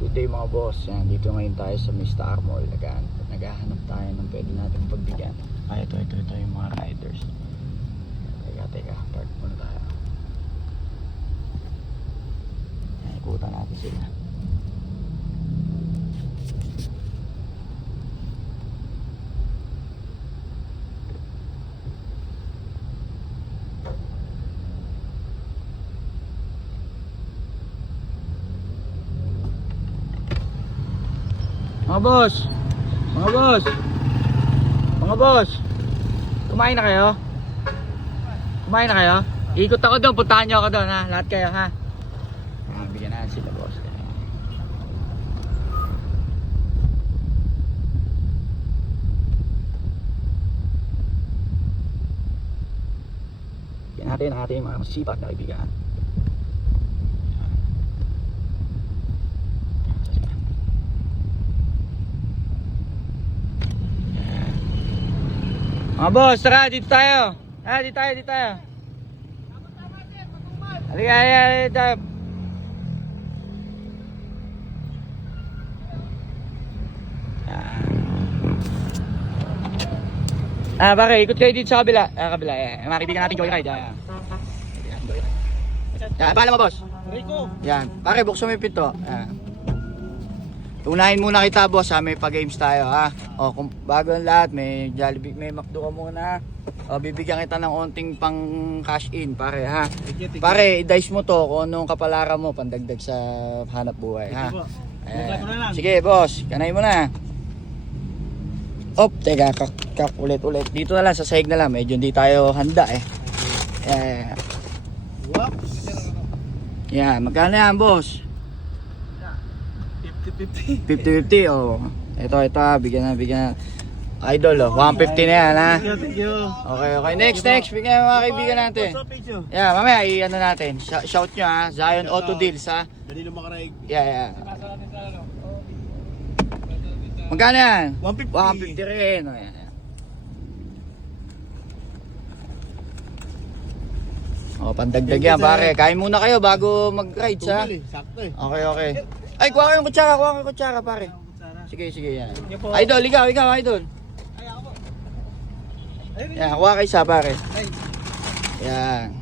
Good day mga boss. Yan, dito ngayon tayo sa Mr. Armor. Naghahanap tayo ng pwede natin pagbigyan. Ay, ito yung mga riders. Teka, park muna tayo. Yan, ikutan natin sila. Mga boss, kumain na kayo? Ikot ako doon, puntahan nyo ako doon ha, lahat kayo ha. Bigyan na sila boss. Bigyan natin ang ating mga masisipag na kaibigan. Mga boss, tara, dito tayo. Dito tayo. Halika tayo. Pare, ikot kayo dito sa kabila. Kabila, mga kaibigan natin joyride. Paano mo, boss? Rico. Yan, pare, buksan mo yung pinto. Unahin muna kita boss ha, may pa-games tayo ha. O kung bago ang lahat, may Jollibee, may McDo ka muna. O bibigyan kita ng onting pang cash in pare ha. Pare, i-dice mo to kung anong kapalaran mo pandagdag sa hanap buhay ha. Sige boss, kanay mo na. Op, teka, ulit. Dito na lang, sa sahig na lang, medyo hindi tayo handa eh. Yan, magkano yan boss? 50-50 oh. Ito, bigyan na. Idol oh, 150 na yan ha. Thank you. Okay. Next. Bigyan mga kaibigan natin. Yeah, mamaya i-ano natin. Shout nyo ha. Zion Auto Deals ha. Dali na makaraig. Yeah. Magkano yan? 150. 150 rin. Oh, yan. Oh, pandagdag yan pare. Kain muna kayo bago mag-rides ha. Sakto eh. Okay. Ay, kuha kayong kutsara pare. Sige, yan. Idol, ikaw, idol. Yan, kuha kayo isa pare. Yan.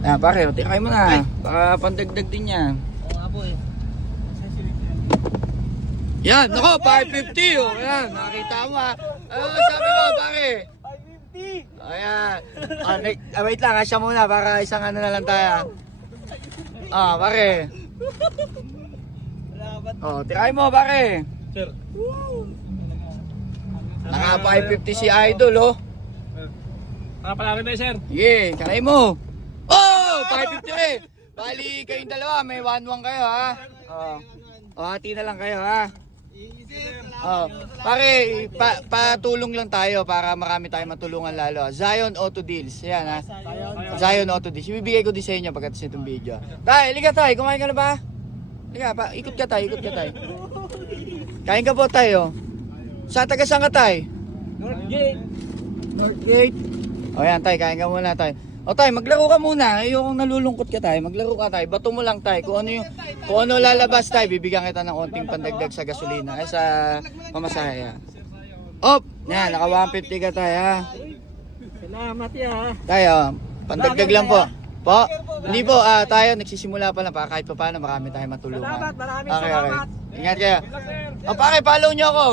Yan pare, tikay mo na. Baka pandagdag din yan. Oo nga po eh. Yan, nako, 550 oh. Yan, nakita mo ha. Ano sabi mo pare? 550. Ayan. Wait lang, asya muna para isang ano na lang tayo. Pare. Try mo pare. Sir. Naka 550 si Idol oh. Nakapalaki tayo sir. Sige, kanay mo. Oh, 550 rin. Bali kayong dalawa, may 1-1 kayo ha. Hati na lang kayo ha. Pare, patulong lang tayo para marami tayong matulungan lalo. Zion Auto Deals. Yan ha. Zion Auto Deals. Ibibigay ko din sa inyo pagkatapos itong video. Tay, liga tay. Kumain ka na ba? Liga, ikot ka tay. Kain ka po tayo. Sa taga saan ka tay? Northgate. O yan tay, kain ka muna tay. O tay, maglaro ka muna. Ayokong nalulungkot ka tay. Maglaro ka tay. Bato mo lang tay. Kung ano lalabas tay, bibigyan kita ng onting pandagdag sa gasolina. Sa pamasahe. Op! Yan, naka 150 ka tay ha. Salamat ya. Tayo, pandagdag lang po. Hindi po, tayo nagsisimula pa lang para kahit pa paano marami tayong matulungan. Maraming salamat. Ingat kayo. Pare, follow nyo ako.